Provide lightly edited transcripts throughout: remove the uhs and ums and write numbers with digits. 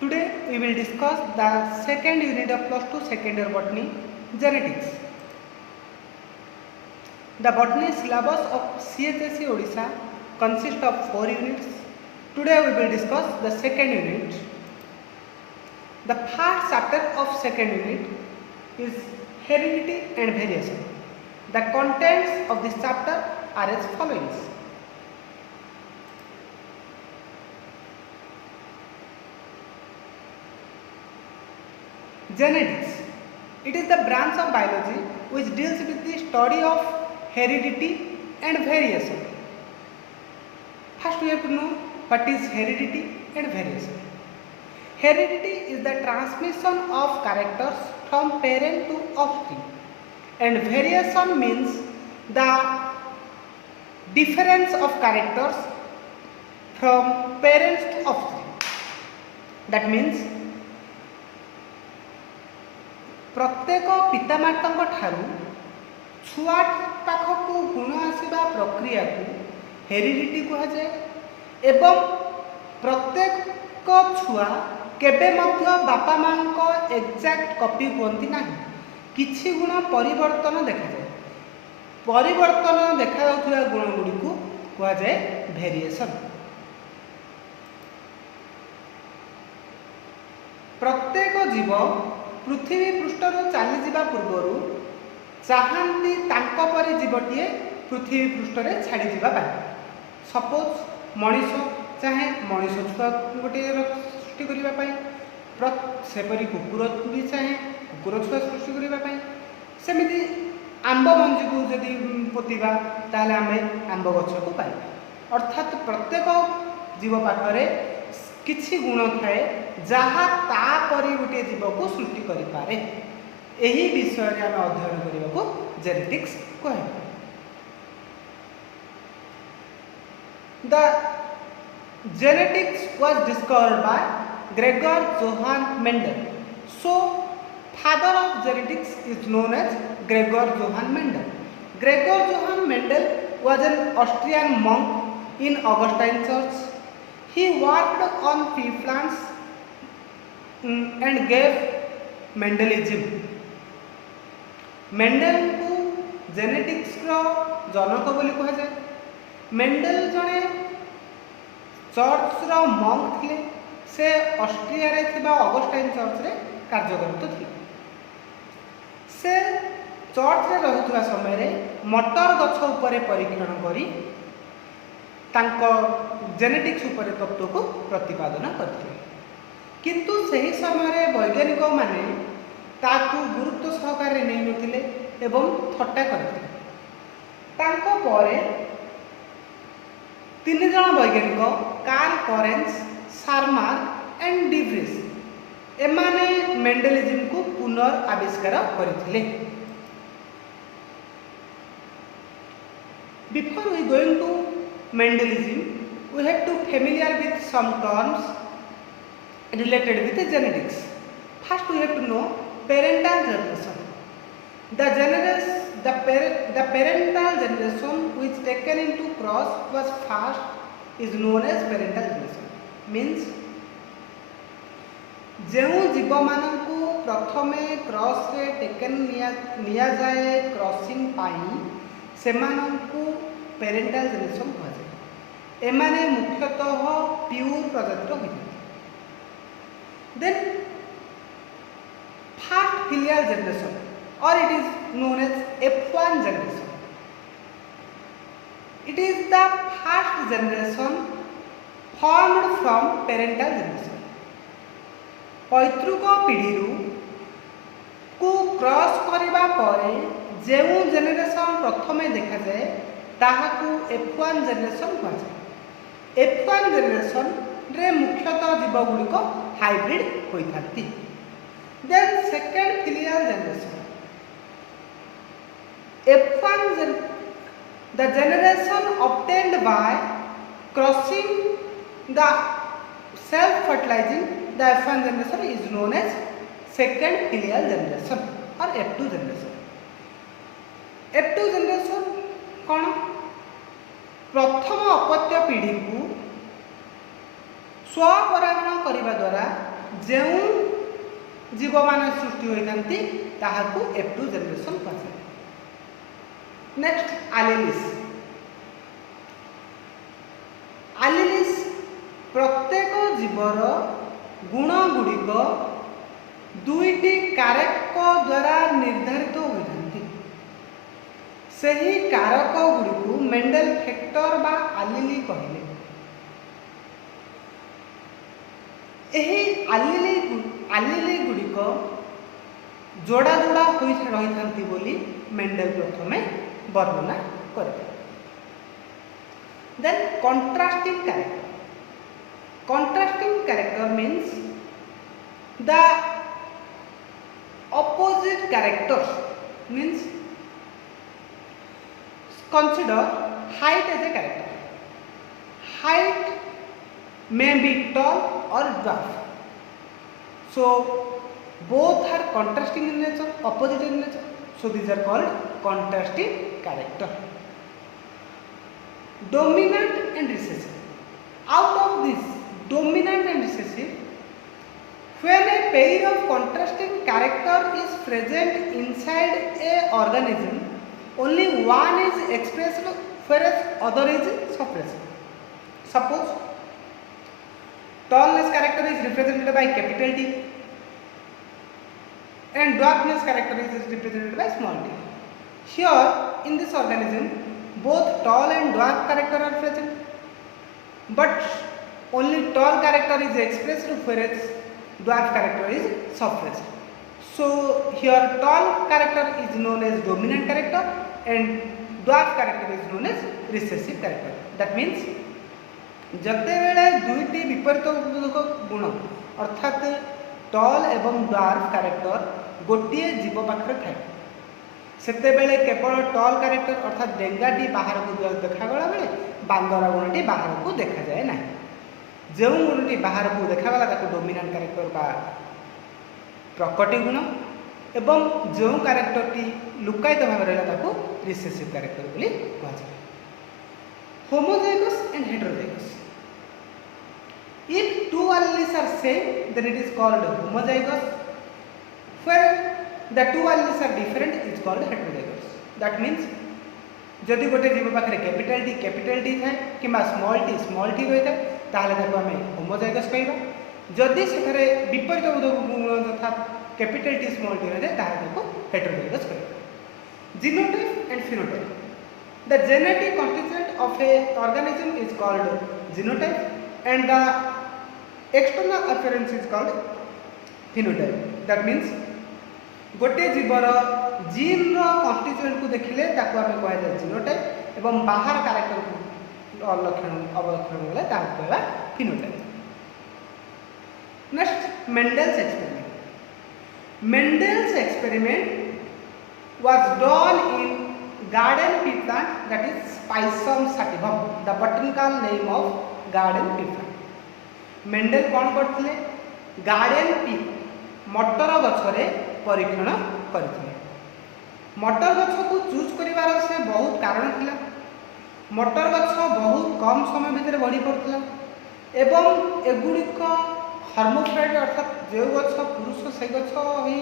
Today we will discuss the second unit of plus 2 second year botany, genetics. The botany syllabus of CHSE Odisha consists of 4 units. Today we will discuss the second unit. The first chapter of second unit is heredity and variation. The contents of this chapter are as follows. Genetics. It is the branch of biology which deals with the study of heredity and variation. First we have to know what is heredity and variation. Heredity is the transmission of characters from parent to offspring, and variation means the difference of characters from parents to offspring. That means प्रत्येक पितामाता ठारू छुआ पाखक गुण आसवा प्रक्रिया को heredity कहुए एवं प्रत्येक छुआ केबे मध्य बापा माँ एक्जाक्ट कॉपी हुंती ना किछि गुण परिवर्तन देखा जाए परिवर्तन देखा गुण गुड़ी को कहुए वेरिएशन। प्रत्येक जीव पृथ्वी पृष्ठर चली जावा पूर्वर चाहती तांको परी जीवटीए पृथ्वी पृष्ठर छाड़ी जावा। सपोज मनीष चाहे मनीष छुआ गोटे सृष्टि करने सेपरी कुकुर भी चाहे कुकुर छुआ सृष्टि करने सेमती आंब मंजी को जदि पोतिबा ताले आमे आंब गछ को पाइबा। अर्थात प्रत्येक जीव पाखरे किछि गुण थाए जहाँ ता परी गोटे जीव को सृष्टि करि पारे। एही विषय रे आमे अध्ययन करबा को जेनेटिक्स कहे। The genetics was discovered by Gregor Johann Mendel. So father of genetics is known as Gregor Johann Mendel. Gregor Johann Mendel was an Austrian monk in Augustine Church. He worked on pea plants and gave Mendelism. Mendel को genetics रो जनक बोली कहा जाए। Mendel जने church रो monk थिले से Austria रे थिबा Augustine church रे कार्यरत थिले। से चर्च रे रहुवा समय रे मटर गछ उपरे परीक्षण करी तांको जेनेटिक्स उपरे तत्व को प्रतिपादन करथिले। किंतु सही समय रे वैज्ञानिक माने ताकू गुरुत्व सहकारे नै नथिले एवं थट्टा करथिले। तांको परे तीन जन वैज्ञानिक कार्ल करेंस, शार्मार एंड डिव्रिस एमाने मेंडेलिज्म को पुनर्आविष्कार करथिले। Before we going to Mendelism, we have to familiar with some terms related with genetics. First we have to know parental generation. The parental generation which taken into cross was first is known as parental generation. Means जो जीव मान को प्रथमे cross रे taken निया जाए crossing पाई से मानकू parental generation कहा जाए। एमाने मुख्यतः प्योर प्रजातिर होते। Then first filial generation or it is known as F1 generation. It is the first generation formed from parental generation. पैतृक पीढ़ी को क्रॉस करबा परे जेउ जेनेरेशन प्रथमे देखा जाए ताहाकू F1 जनरेशन कहा जाए। F1 जनरेशन रे मुख्यतः जीव गुड़िक हाइब्रिड होइथांती। Then second filial generation F1 the generation obtained by crossing the self-fertilizing the F1 generation is known as second filial generation or F2 generation. F2 generation कौन प्रथम अपत्य पीढ़ी को स्वपरागण करने द्वारा जो जीव मान सृष्टि होती ताहाकू F2 जनरेशन कहुए। नेक्स्ट एलिलिस। एलिलिस प्रत्येक जीवर गुण गुड़िक दुईटी कारक द्वारा निर्धारित होती। सही कारक गुड़िक मेंडेल फैक्टर बा एलिली कहले। एलिली गुड़िक जोड़ा जोड़ा रही बोली मेंडेल प्रथमे वर्णना करे। Then contrasting character. Contrasting character means the opposite characters, means consider height as a character. Height may be tall or dwarf. So both are contrasting in nature, opposite in nature. So these are called contrasting character. Dominant and recessive. Out of this dominant and recessive, when a pair of contrasting character is present inside a organism, only one is expressed whereas other is suppressed. Suppose tallness character is represented by capital T and dwarfness character is represented by small t. Here in this organism both tall and dwarf character are present, but only tall character is expressed whereas dwarf character is suppressed. So here tall character is known as dominant character and dwarf character is known as recessive character. That means जते बेले दुईटी विपरीत गुण अर्थात टल एवं dwarf character गोटे जीव पाखे थाए सेते बेले केवल टल कैरेक्टर अर्थात डेंगाटी बाहर को देखागला बेले बांदरा गुणटी बाहर को देखा जाए ना। जो गुणटी बाहर को देखागला ताको डोमिनेंट कैरेक्टर बा प्रकटी गुण एवं जो कैरेक्टरटी लुकायित भाव रहा ताको रिसेसिव कैरेक्टर बोली कहा जाए। Homozygous and heterozygous. If two alleles are same, then it is called homozygous. Where the two alleles are different, it is called heterozygous. That means जदि गोटे जीव पाखे कैपिटल टी थाए कि स्मॉल टी रही है ताहले ताको आमे होमोजाइगस कहबा। जदि सेठारे विपरीत गुण तथा कैपिटल टी स्मॉल टी रही है ताहले ताको हेटेरोजाइगस कहबा। Genotype and phenotype. The genetic constituent of a organism is called genotype and the external appearance is called phenotype. That means गोटे जीवर जीन कन्स्टिट्यूएंट को देखिले ताको आमे कह जाय जीनोटाइप एवं बाहर कैरेक्टर को लक्षण अवलक्षण बोले ताको कहबा phenotype. Next Mendel's experiment. Mendel's experiment was done in garden pea plant, that is Pisum sativum, the botanical name of garden pea plant. Mendel कौन करथिले गार्डन पी मटर गछरे परीक्षण करथिले। मटर गछ को चूज करिवार से बहुत कारण थिला। मटर गछ बहुत कम समय भितर बढ़ी पड़थिला एवं एगुड़िक हर्मोफ्राइड अर्थात जो गछ पुरुष से गछ ही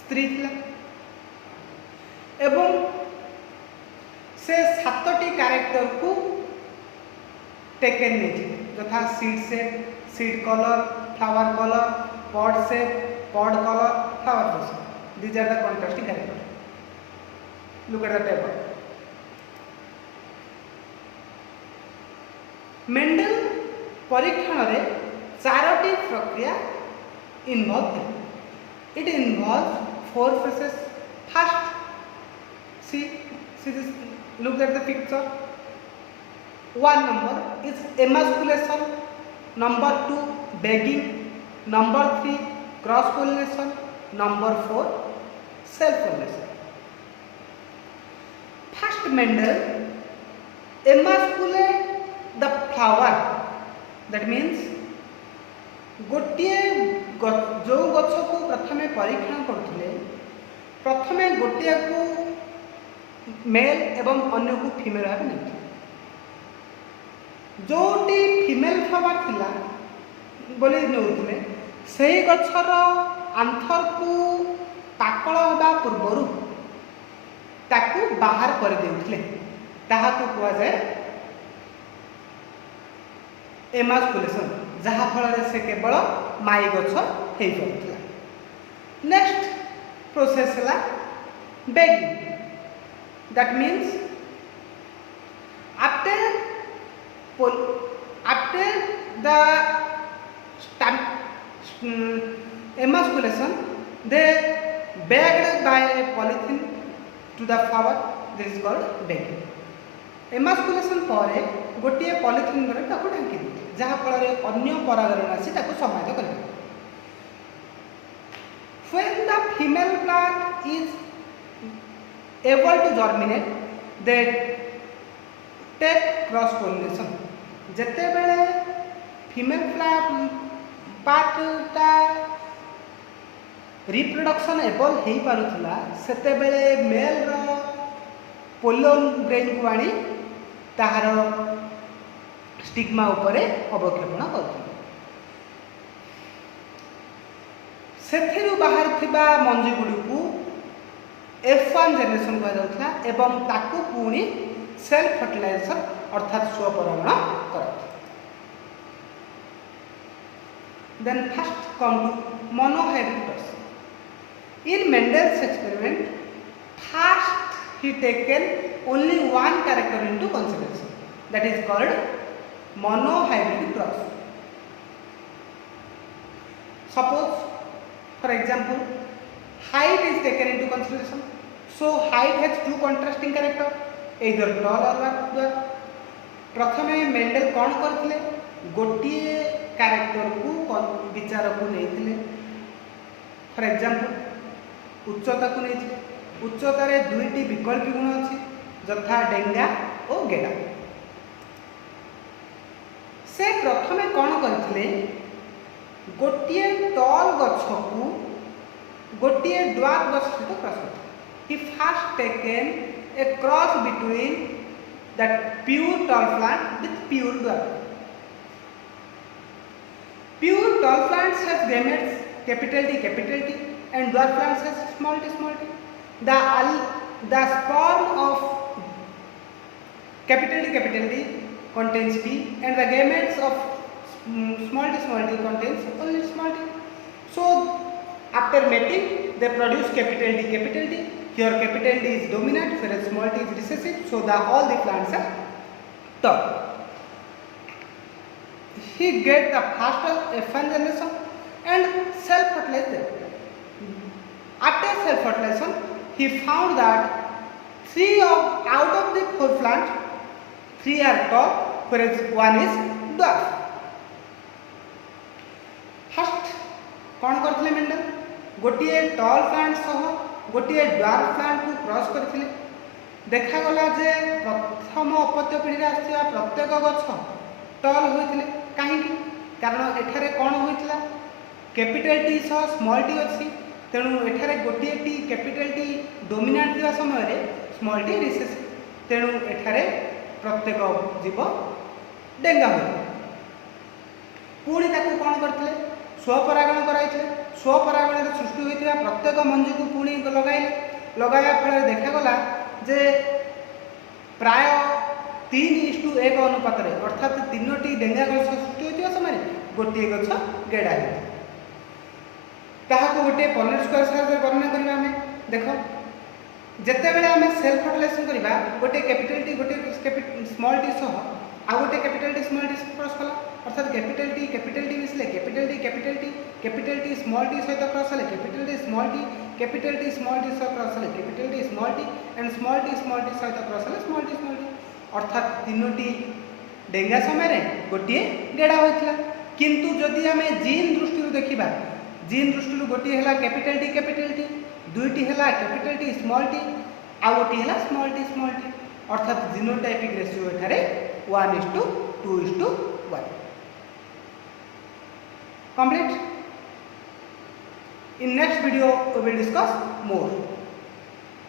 स्त्री थिला एवं से 7टी कैरेक्टर को टेकन नहीं तथा seed shape, seed colour, flower colour, pod shape, pod colour, flower position. These are the contrasting characters. Look at the table. Mendel परीक्षण रे 4टी प्रक्रिया इन्वॉल्व है. It involves 4 phases. First, see this. Look at the picture. 1 number is emasculation. Number 2, begging. Number 3, cross pollination. Number 4, self pollination. First, Mendel emasculate the flower. That means गोटे जो गछ को प्रथमे परीक्षण करथिले प्रथमे गोटे को मेल एवं अन्य को फीमेल भाव नहीं जोटी फीमेल फ्लावर थिला बोली नौथिले सेही गछर आंथर को पाकल होगा पूर्वर ताकू बाहर कर देउथिले ताहाकू कुआ जाए एमास्कुलेशन जहा फल से केवल माई गछ हो पारुथिला। नेक्स्ट प्रोसेस है begging that means after the emasculation they bagged by a polythene to the flower, this is called bagging. emasculation ପରେ गोटे पॉलिथिन रे ताको ढांकी दे जहा फल अन्य परागण आसी ताको समाहित करे। When the female plant is able to germinate they take cross pollination जते बेले फीमेल पार्टा रिप्रोडक्शन एबल हो पारुथिला सेते बेले मेल रो पोलन ग्रेन को आनी ताहार स्टिग्मा उपरे अवक्षेपण करथिला सेथिरु बाहर थिबा मंजी गुडी को F1 जनरेशन कहा जाउथला एवं ताकू पुणी सेल्फ फर्टिलाइजेशन अर्थात स्वपरागण करथि। Then first come to monohybrid. In Mendel's experiment, first he taken only one character into consideration, that is called monohybrid cross. Suppose, for example, height is taken into consideration. So height has two contrasting character, either tall or dwarf. प्रथमे Mendel कौन करथिले गोटे character को विचार को नहीं। For example उच्चता को नहीं उच्चतार दुईटी विकल्प गुण अच्छी यथा डेंगा और गेड़ा। से प्रथमे कौन करथिले गोटे टॉल गछ को गोटे ड्वार्फ गछ सहित क्रॉस करथिले। He first taken a cross between that pure tall plant with pure dwarf. Pure tall plants has gametes capital T and dwarf plants has small t. The sperm of capital T contains T and the gametes of small t contains only small t. So after mating they produce capital T. Here capital D is dominant whereas small t is recessive, so all the plants are tall. He get the first F1 generation and self-fertilized them. After self-fertilization, he found that out of the 4 plants, 3 are tall whereas 1 is dwarf. First, कौन करथिले Mendel गोटे tall plant सह गोटे dwarf plant को cross करथिले देखागला जे प्रथम अपत्य पीढ़ी आसथिबा प्रत्येक गछ टॉल होइथिले काहे कारण एठारे कौन होइथिला कैपिटल टी सह स्मॉल टी अछि तेणु एठारे गोटे टी कैपिटल टी डोमिनेंट थिबा समय रे स्मॉल टी रिसेसिव तेणु एठारे प्रत्येक जीव डेंगा होइथिले पुणी ताकू कौन करथिले स्वपरागण कराइथिले स्वपरागण सृष्टि होइथिबा प्रत्येक मंजी को पुणी लगाया फल देखागला जे प्राय 3:1 अनुपात अर्थात 3टी डेंगा गछ सृष्टि होइथिबा समय गोटे गछ गेड़ा ताहाको गोटे पॉलिनेट स्क्वायर साहाय्य वर्णन करिबा हमें देखो जेते बेले हमें सेल्फ फर्टिलाइजेशन करिबा गोटे कैपिटल टी गोटे स्मॉल टी सह आ गोटे capital T small T cross कला अर्थात कैपिटल टी मिसले कैपिटल टी स्मॉल टी सहित क्रॉस हेले कैपिटल टी स्मॉल टी सहित क्रॉस हेले capital T small T and small T सहित क्रॉस हेले स्मॉल टी अर्थात 3टी डेंगा समय गोटे गेड़ा होइथिला किंतु जदि आमे जीन दृष्टि देखिबा जीन दृष्टि गोटे है कैपिटल टी दुईटी है कैपिटल टी आ गोटे है स्मॉल टी अर्थात जीनोटाइपिक रेशियो एठारे 1:2:1 complete. In next video we will discuss more.